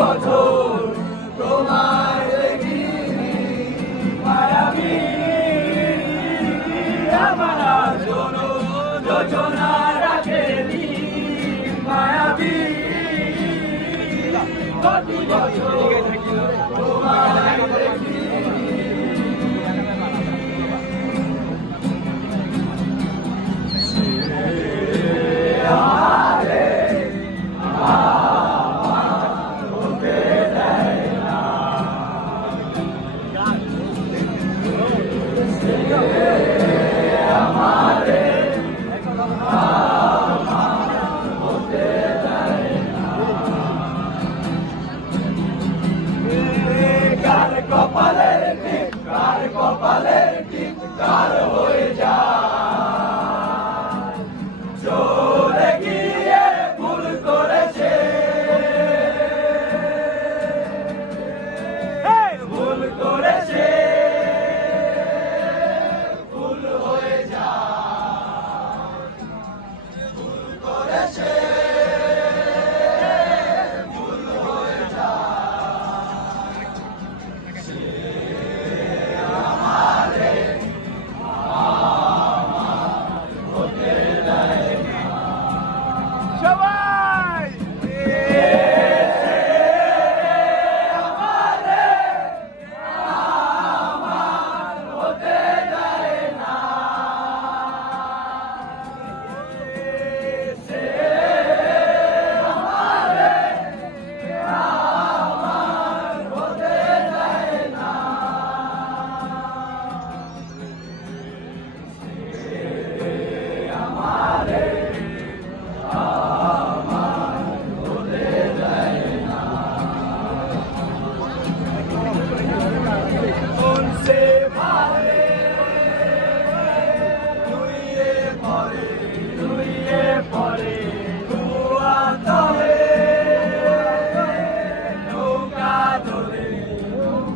কঠোর তোমার মায়াবী আমার যোজনা রাখেনি মায়াবী কত বছর কপালের টিপ হয়ে যায়। চলে গিয়ে ভুল করেছে। ভুল করেছে। ভুল হয়ে যায়। ভুল করেছে। ভুল হয়ে যায়। Hallelujah.